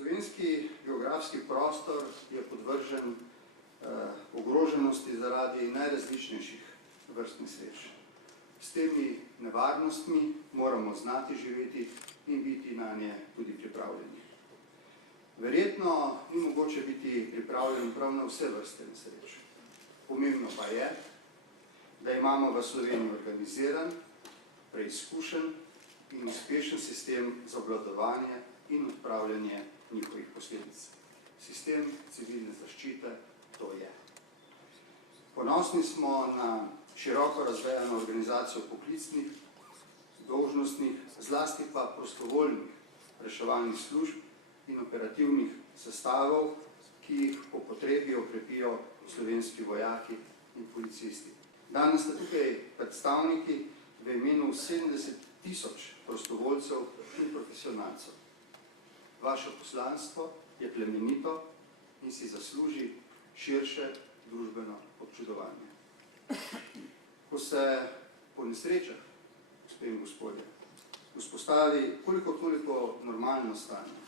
Slovenski geografski prostor je podvržen ogroženosti zaradi najrazličnejših vrst nesreč. S temi nevarnostmi moramo znati živeti in biti na nje tudi pripravljeni. Verjetno ni mogoče biti pripravljen prav na vse vrste nesreč. Pomembno pa je, da imamo v Sloveniji organiziran, preizkušen in uspešen sistem za obvladovanje in odpravljanje njihovih posledic. Sistem civilne zaščite to je. Ponosni smo na široko razvejano organizacijo poklicnih, dolžnostnih, zlasti pa prostovoljnih reševalnih služb in operativnih sestavov, ki jih po potrebi okrepijo slovenski vojaki in policisti. Danes sta tukaj predstavniki v imenu 70 000 prostovoljcev in profesionalcev. Vaše poslanstvo je plemenito in si zasluži širše družbeno občudovanje. Ko se po nesrečah, gospe in gospodje, vzpostavi koliko toliko normalno stanje,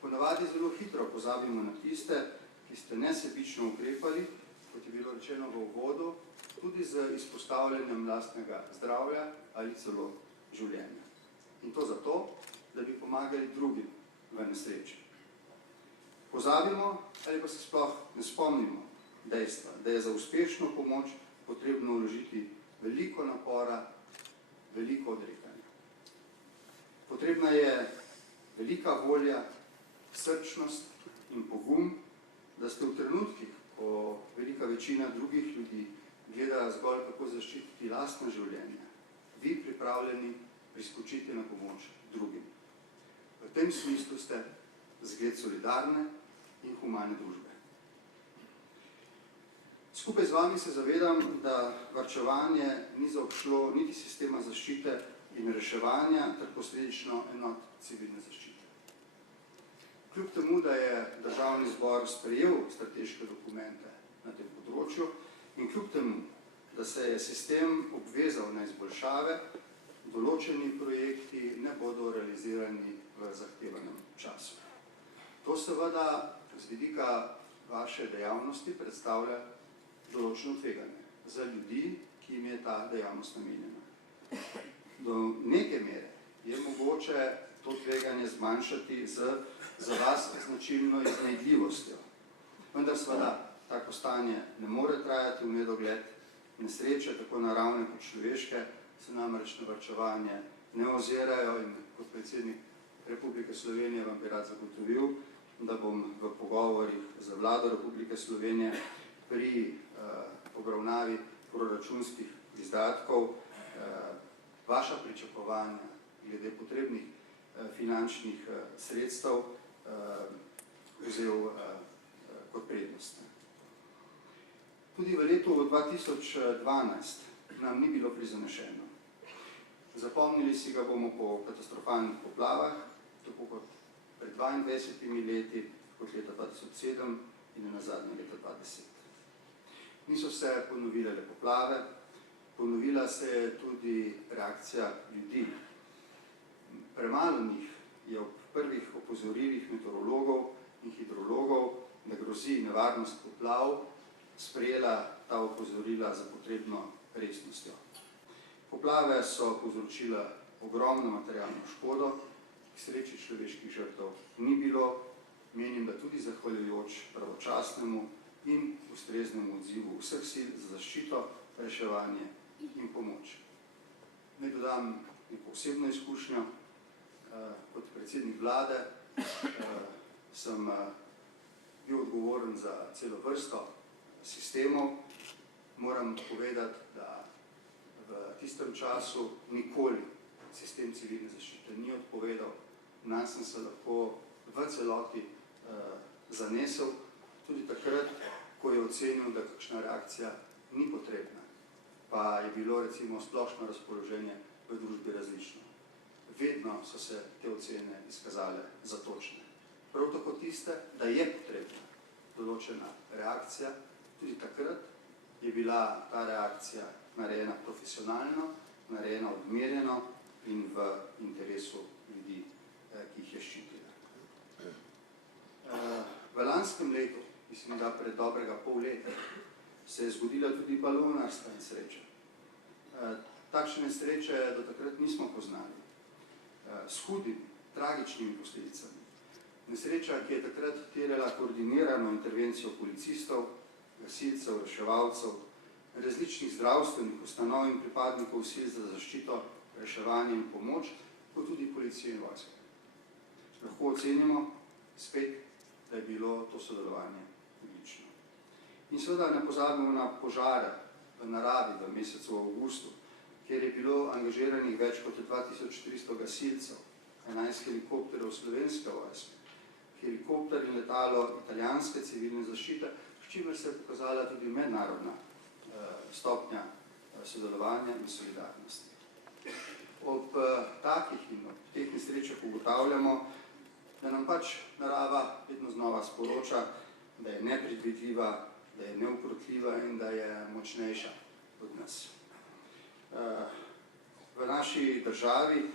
ponavadi zelo hitro pozabimo na tiste, ki ste nesebično ukrepali, kot je bilo rečeno v uvodu, tudi z izpostavljanjem lastnega zdravja ali celo življenja. In to zato, da bi pomagali drugim v nesreči. Pozabimo ali pa se sploh ne spomnimo dejstva, da je za uspešno pomoč potrebno vložiti veliko napora, veliko odrekanja. Potrebna je velika volja, srčnost in pogum, da ste v trenutkih, ko velika večina drugih ljudi gleda zgolj, kako zaščititi lastno življenje, vi pripravljeni priskočiti na pomoč drugim. V tem smislu ste zgled solidarne in humane družbe. Skupaj z vami se zavedam, da varčevanje ni zaobšlo niti sistema zaščite in reševanja, ter posledično enot civilne zaščite. Kljub temu, da je Državni zbor sprejel strateške dokumente na tem področju in kljub temu, da se je sistem obvezal na izboljšave, določeni projekti ne bodo realizirani v zahtevanem času. To seveda z vidika vaše dejavnosti predstavlja določeno tveganje za ljudi, ki jim je ta dejavnost namenjena. Do neke mere je mogoče to tveganje zmanjšati za vas značilno iznajdljivostjo. Vendar seveda tako stanje ne more trajati v nedogled. Nesreče, tako naravne kot človeške, se namreč na varčevanje ne ozirajo in kot predsednik Republike Slovenije vam bi rad zagotovil, da bom v pogovorih z Vlado Republike Slovenije pri obravnavi proračunskih izdatkov vaša pričakovanja glede potrebnih finančnih sredstev vzel kot prednost. Tudi v letu 2012 nam ni bilo prizanešeno. Zapomnili si ga bomo po katastrofalnih poplavah, tako kot pred 22 leti, kot leta 2007 in nazadnje leta 2010. Niso se ponovile le poplave, ponovila se je tudi reakcija ljudi. Premalo njih je ob prvih opozorilih meteorologov in hidrologov, da grozi nevarnost poplav, sprejela ta opozorila za potrebno resnostjo. Poplave so povzročila ogromno materialno škodo, k sreči človeških žrtev ni bilo, menim, da tudi zahvaljujoč pravočasnemu in ustreznemu odzivu vseh sil za zaščito, reševanje in pomoč. Naj dodam neko osebno izkušnjo. Kot predsednik vlade sem bil odgovoren za celo vrsto sistemov. Moram povedati, da v tistem času nikoli sistem civilne zaščite ni odpovedal. Nanj sem se lahko v celoti zanesel, tudi takrat, ko je ocenil, da kakšna reakcija ni potrebna, pa je bilo recimo splošno razpoloženje v družbi različno. Vedno so se te ocene izkazale za točne. Prav tako tiste, da je potrebna določena reakcija, tudi takrat je bila ta reakcija narejena profesionalno, narejena odmerjeno in v interesu ljudi, ki jih je ščitila. lanskem letu, mislim, da pred dobrega pol leta, se je zgodila tudi balonarska nesreča. Takšne nesreče do takrat nismo poznali. S hudimi, tragičnimi posledicami. Nesreča, ki je takrat terjala koordinirano intervencijo policistov, gasilcev, reševalcev, različnih zdravstvenih ustanov in pripadnikov sil za zaščito, reševanje in pomoč, kot tudi policije in vojske. Lahko ocenimo spet, da je bilo to sodelovanje odlično. In seveda ne pozabimo na požare v naravi v mesecu avgustu, kjer je bilo angažiranih več kot 2300 gasilcev, 11 helikopterov slovenske vojske, helikopter in letalo italijanske civilne zaščite, v čimer se je pokazala tudi mednarodna stopnja sodelovanja in solidarnosti. Ob takih in ob teh nesrečah ugotavljamo, da nam pač narava vedno znova sporoča, da je nepredvidljiva, da je neukrotljiva in da je močnejša od nas. V naši državi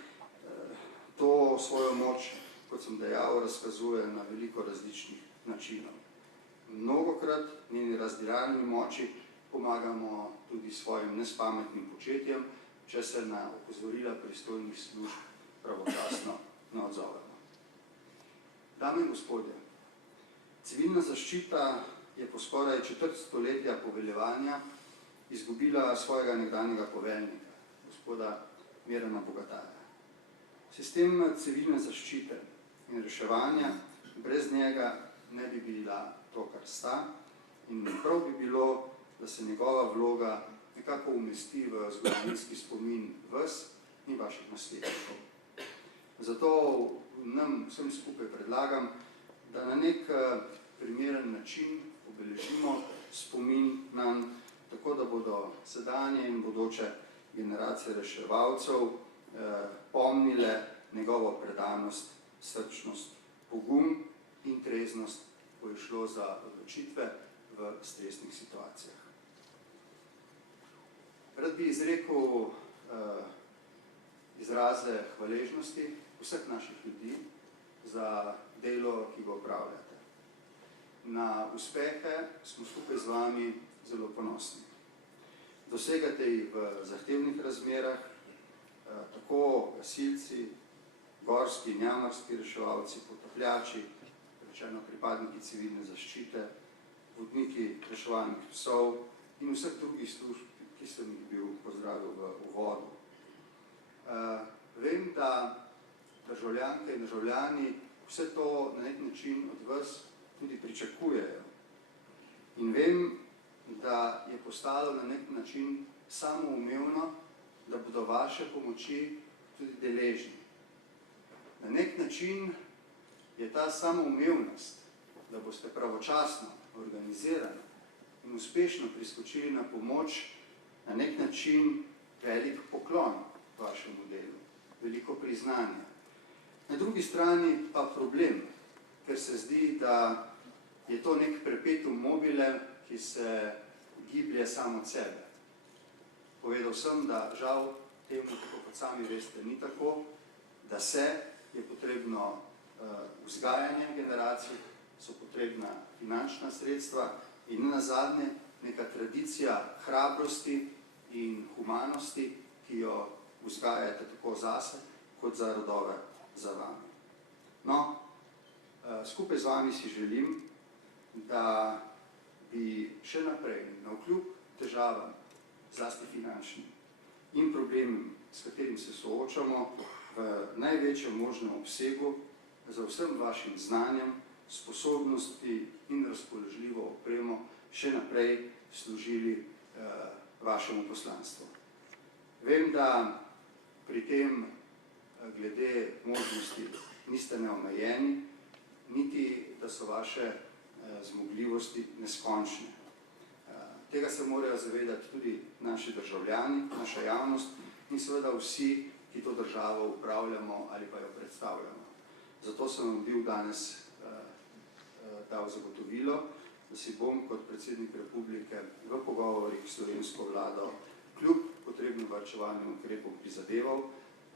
to svojo moč, kot sem dejal, razkazuje na veliko različnih načinov. Mnogokrat njeni razdiralni moči pomagamo tudi svojim nespametnim početjem, če se na opozorila pristojnih služb pravočasno ne odzovemo. Dame in gospodje, civilna zaščita je po skoraj četrt stoletja poveljevanja izgubila svojega nekdanjega poveljnika, gospoda Mirana Bogatarja. Sistem civilne zaščite in reševanja brez njega ne bi bila to, kar sta, in prav bi bilo, da se njegova vloga nekako umesti v zgodovinski spomin vas in vaših naslednikov. Zato nam vsem skupaj predlagam, da na nek primeren način obeležimo spomin nanj, tako da bodo sedanje in bodoče generacije reševalcev pomnile njegovo predanost, srčnost, pogum in treznost, ko je šlo za odločitve v stresnih situacijah. Rad bi izrekel izraze hvaležnosti vseh naših ljudi za delo, ki ga opravljate. Na uspehe smo skupaj z vami zelo ponosni. Dosegate jih v zahtevnih razmerah, tako gasilci, gorski in jamarski reševalci, potapljači, rečeno pripadniki civilne zaščite, vodniki reševalnih psov in vseh drugih služb, ki sem jih bil pozdravil v uvodu. Vem, da državljanke in državljani vse to na nek način od vas tudi pričakujejo. In vem, da je postalo na nek način samoumevno, da bodo vaše pomoči tudi deležni. Na nek način je ta samoumevnost, da boste pravočasno, organizirano in uspešno priskočili na pomoč, na nek način velik poklon vašemu delu, veliko priznanja. Na drugi strani pa problem, ker se zdi, da je to nek perpetuum mobile, ki se giblje samo od sebe. Povedal sem, da žal temu, tako kot sami veste, ni tako, da je potrebno vzgajanje generacij, so potrebna finančna sredstva in nazadnje neka tradicija hrabrosti in humanosti, ki jo vzgajate tako zase, kot za rodove za vami. No, skupaj z vami si želim, da bi še naprej, navkljub težavam, zlasti finančnim in problemom, s katerim se soočamo, v največjem možnem obsegu, za vsem vašim znanjem, sposobnosti in razpoložljivo opremo še naprej služili vašemu poslanstvu. Vem, da pri tem glede možnosti niste neomejeni, niti da so vaše zmogljivosti neskončne. Tega se morajo zavedati tudi naši državljani, naša javnost in seveda vsi, ki to državo upravljamo ali pa jo predstavljamo. Zato sem vam bil danes dal zagotovilo, da si bom kot predsednik republike v pogovorih s slovensko vlado kljub potrebnim varčevalnim ukrepom prizadeval,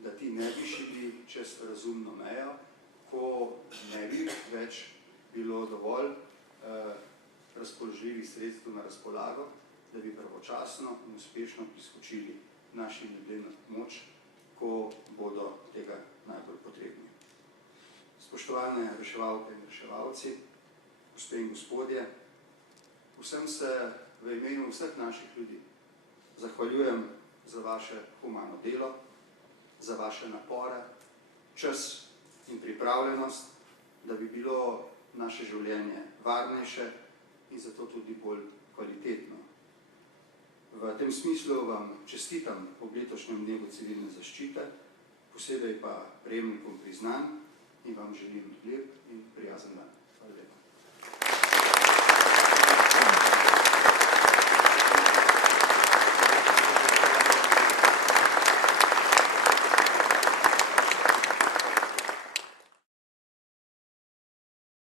da ti ne bi šli čez razumno mejo, ko ne bi več bilo dovolj razpoložljivih sredstev na razpolago, da bi pravočasno in uspešno priskočili naši ljudje na pomoč, ko bodo tega najbolj potrebni. Spoštovane reševalke in reševalci, gospe in gospodje, vsem se v imenu vseh naših ljudi zahvaljujem za vaše humano delo, za vaše napore, čas in pripravljenost, da bi bilo naše življenje varnejše in zato tudi bolj kvalitetno. V tem smislu vam čestitam ob letošnjem dnevu civilne zaščite, posebej pa prejemnikom priznanj in vam želim lep in prijazen dan. Hvala lepa.